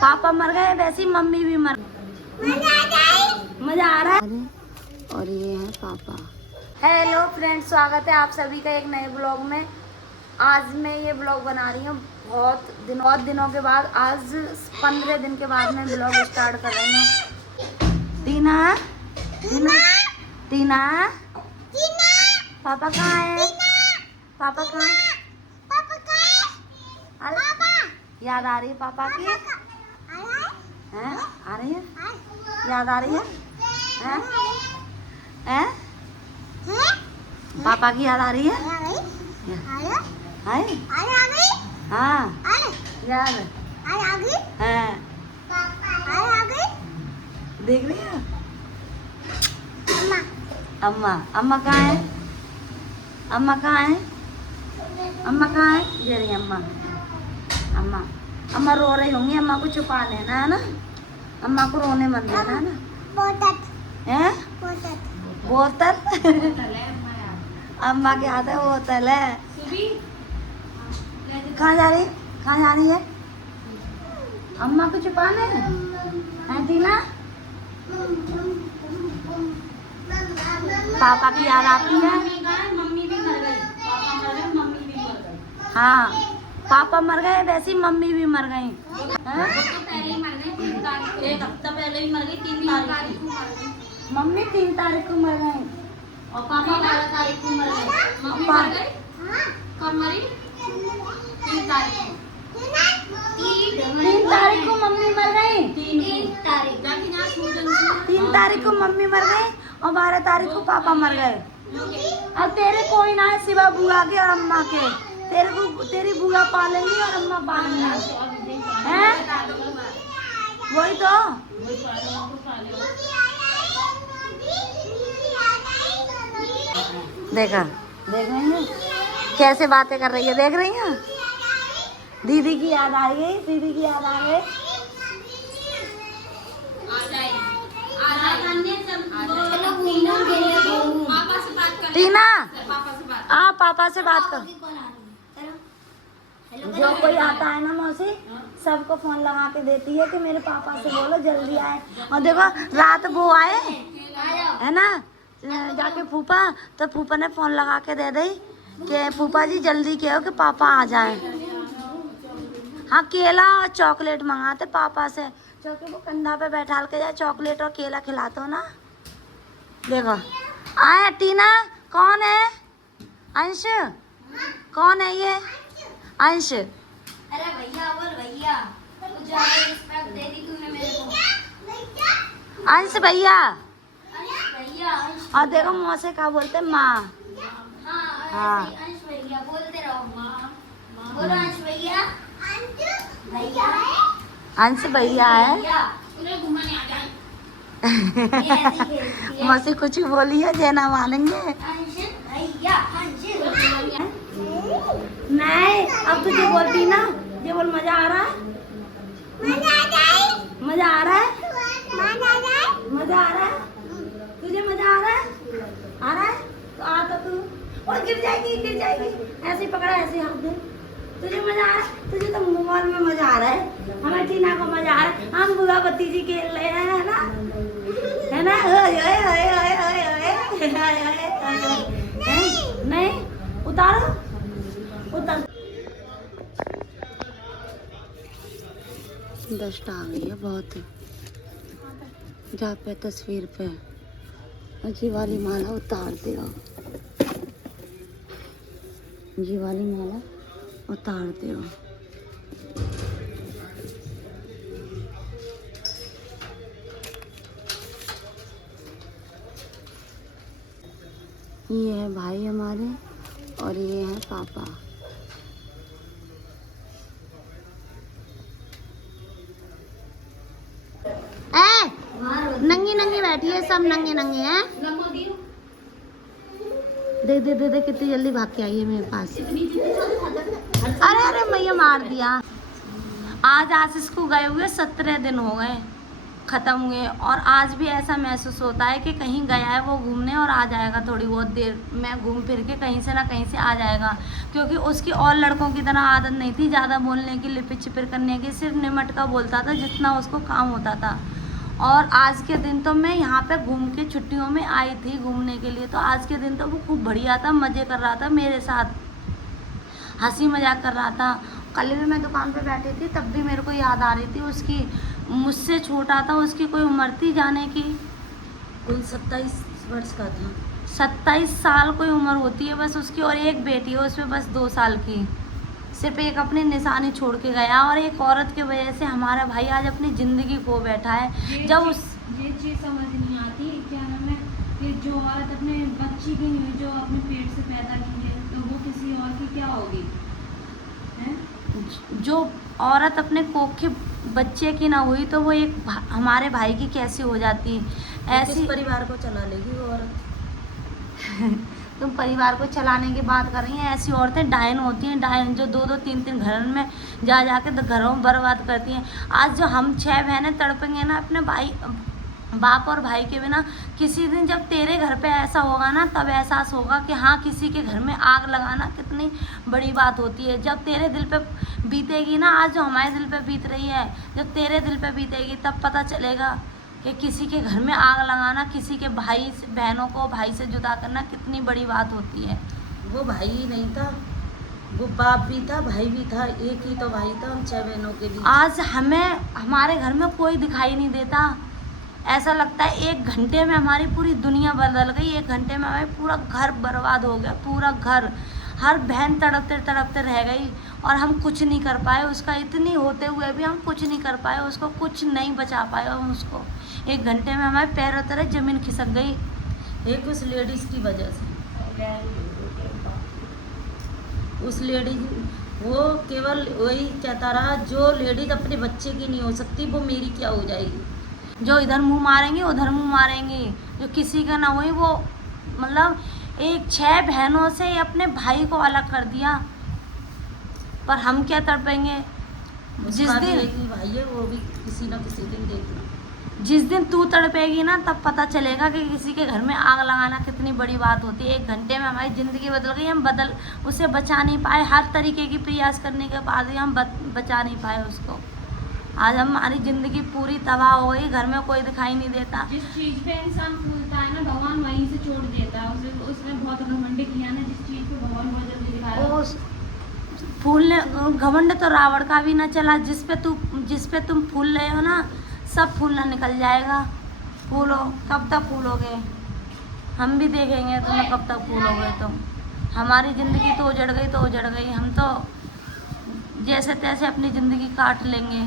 पापा मर गए, वैसे ही मम्मी भी मर। मजा आ रहा है। और ये है पापा। हेलो फ्रेंड्स, स्वागत है आप सभी का एक नए ब्लॉग में। आज मैं ये ब्लॉग बना रही हूँ बहुत दिनों के बाद। आज 15 दिन के बाद मैं ब्लॉग स्टार्ट कर रही हूँ। टीना, टीना, टीना, पापा कहाँ है? पापा कहाँ है? याद आ रही है पापा की? हैं? आ रही है? याद आ रही है? हैं? हैं? पापा की याद आ रही है? हाय? हाँ, याद है? देख रही है? अम्मा, अम्मा कहाँ है? अम्मा कहाँ है? अम्मा कहाँ है? ये रही अम्मा। अम्मा, अम्मा रो रही होंगी, अम्मा को छुपा लेना है ना, अम्मा को रोने मत देना है ना। हैं? बोतल अम्मा के हाथ है बोतल है। कहाँ जा रही? कहाँ जा रही है? अम्मा को छुपाने है टीना? पापा की याद आती है? मम्मी भी मर गई, पापा मर गए, मम्मी भी मर गई। हाँ, पापा मर गए, वैसे ही मम्मी भी मर गई। वो तो पहले ही मर गए, 3 तारीख को, एक हफ्ता पहले ही मर गई, 3 तारीख को। मम्मी 3 तारीख को मर गई और पापा 12 तारीख को मर गए। मम्मी मर गई कब मरी? 3 तारीख को। 3 तारीख को मम्मी मर गई। 3 तारीख जाके जहाँ सूजन 3 तारीख को मम्मी मर गई और 12 तारीख को पापा मर गए। अब तेरे कोई ना है सिवा बुआ के और अम्मा के। तेरी बुआ पालेंगी और अम्मा पालेंगी, हैं? वही तो। देखा, देख रही हैं कैसे बातें कर रही है? देख रही हैं? दीदी की याद आ गई, दीदी की याद आ गई। टीना, हाँ पापा से बात कर। जो कोई आता है ना मौसी, सबको फोन लगा के देती है कि मेरे पापा से बोलो जल्दी आए। और देखो रात वो आए है ना, जाके फूफा, तो फूफा ने फोन लगा के दे दी कि फूफा जी जल्दी कहो कि पापा आ जाए। हाँ, केला और चॉकलेट मंगाते पापा से, क्योंकि वो कंधा पे बैठा के जाए, चॉकलेट और केला खिलाते हो ना। देखो आए टीना। कौन है? अंश। कौन है ये? अंश। अरे भैया बोल भैया, कुछ ज्यादा रिस्पेक्ट दे दी तूने मेरे को। अंश भैया। भैया और देखो मौसे का बोलते माँ। हाँ, अंश भैया बोलते रहो। माँ बोलो अंश भैया। भैया अंश भैया है। उन्हें घुमाने आ जाए। मौसी कुछ बोली है, जेना मानेंगे। अंश भैया, अंश नहीं, अब तुझे बोलती ना, ये बोल मजा आ रहा है? मजा आ रहा है? मजा आ रहा है? तुझे मजा आ रहा है? आ रहा है तो आ तो तू। और गिर जाएगी, गिर जाएगी। ऐसे ही पकड़ा, ऐसे हाथ दे। तुझे मजा आ रहा है? तुझे तो मोबाइल में मजा आ रहा है, हमें टीना को मजा आ रहा है। हम बुआ भतीजी खेल रहे हैं, है ना, है ना? नहीं, उतारो, उतार। डस्ट आ गई है बहुत। जा पे तस्वीर पे जी वाली माला उतार दिया, जी वाली माला उतार दिया। ये है भाई हमारे और ये है पापा। नंगी नंगी बैठी है, सब नंगे नंगे हैं। दे दे दे दे, कितनी जल्दी भाग के आई है मेरे पास। अरे अरे मैया मार दिया। आज आशीष को गए हुए 17 दिन हो गए। ख़त्म हुए। और आज भी ऐसा महसूस होता है कि कहीं गया है वो घूमने और आ जाएगा, थोड़ी बहुत देर में घूम फिर के कहीं से ना कहीं से आ जाएगा। क्योंकि उसकी और लड़कों की तरह आदत नहीं थी ज़्यादा बोलने की, लिपिर चिपिर करने की, सिर्फ निमट का बोलता था जितना उसको काम होता था। और आज के दिन तो मैं यहाँ पे घूम के छुट्टियों में आई थी घूमने के लिए, तो आज के दिन तो वो खूब बढ़िया था, मज़े कर रहा था मेरे साथ, हंसी मजाक कर रहा था। कल भी मैं दुकान पे बैठी थी तब भी मेरे को याद आ रही थी उसकी, मुझसे छोटा था, उसकी कोई उम्र थी जाने की, कुल 27 वर्ष का था। 27 साल कोई उम्र होती है बस उसकी, और एक बेटी है उसमें बस 2 साल की। सिर्फ एक अपनी निशानी छोड़ के गया, और एक औरत की वजह से हमारा भाई आज अपनी ज़िंदगी खो बैठा है। जब उस ये चीज़ समझ नहीं आती क्या नाम है कि जो औरत अपने बच्ची की नहीं हुई, जो अपने पेट से पैदा की है, तो वो किसी और की क्या होगी हैं? जो औरत अपने कोख के बच्चे की ना हुई तो वो एक हमारे भाई की कैसी हो जाती है। किस परिवार को चला लेगी वो औरत? तुम परिवार को चलाने की बात कर रही हैं, ऐसी औरतें डायन होती हैं, डायन जो 2-2 3-3 घरों में जा के घरों में बर्बाद करती हैं। आज जो हम 6 बहनें तड़पेंगे ना अपने भाई, बाप और भाई के बिना, किसी दिन जब तेरे घर पे ऐसा होगा ना तब एहसास होगा कि हाँ किसी के घर में आग लगाना कितनी बड़ी बात होती है। जब तेरे दिल पे बीतेगी ना, आज जो हमारे दिल पे बीत रही है, जब तेरे दिल पे बीतेगी तब पता चलेगा कि किसी के घर में आग लगाना, किसी के भाई से, बहनों को भाई से जुदा करना कितनी बड़ी बात होती है। वो भाई ही नहीं था, वो बाप भी था, भाई भी था, एक ही तो भाई था हम 6 बहनों के बीच। आज हमें हमारे घर में कोई दिखाई नहीं देता, ऐसा लगता है 1 घंटे में हमारी पूरी दुनिया बदल गई, 1 घंटे में हमारा पूरा घर बर्बाद हो गया, पूरा घर, हर बहन तड़पते तड़पते रह गई और हम कुछ नहीं कर पाए उसका, इतनी होते हुए भी हम कुछ नहीं कर पाए उसको, कुछ नहीं बचा पाए हम उसको। 1 घंटे में हमारे पैरों तरह ज़मीन खिसक गई, एक उस लेडीज़ की वजह से। उस लेडीज वो केवल वही कहता रहा, जो लेडीज अपने बच्चे की नहीं हो सकती वो मेरी क्या हो जाएगी। जो इधर मुंह मारेंगे उधर मुंह मारेंगे, जो किसी का ना हुई वो, मतलब एक 6 बहनों से अपने भाई को अलग कर दिया, पर हम क्या तड़पेंगे। जिस उसका भी दिन एक ही भाई है, वो भी किसी न किसी दिन देखना। जिस दिन तू तड़पेगी ना तब पता चलेगा कि किसी के घर में आग लगाना कितनी बड़ी बात होती है। 1 घंटे में हमारी ज़िंदगी बदल गई, हम उसे बचा नहीं पाए, हर तरीके की प्रयास करने के बाद भी हम बचा नहीं पाए उसको। आज हमारी ज़िंदगी पूरी तबाह हो गई, घर में कोई दिखाई नहीं देता। जिस चीज़ पे इंसान फूलता है ना, भगवान वहीं से छोड़ देता है उसे। उसने बहुत घमंड किया ना, जिस चीज़ पे भगवान बहुत जल्दी दिखाया। उस फूलने घमंड तो रावण का भी ना चला, जिस पे तुम फूल रहे हो ना, सब फूलना निकल जाएगा। फूलो, कब तक फूलोगे, हम भी देखेंगे तुम्हें कब तक फूलोगे तुम। हमारी ज़िंदगी तो उजड़ गई तो उजड़ गई, हम तो जैसे तैसे अपनी ज़िंदगी काट लेंगे।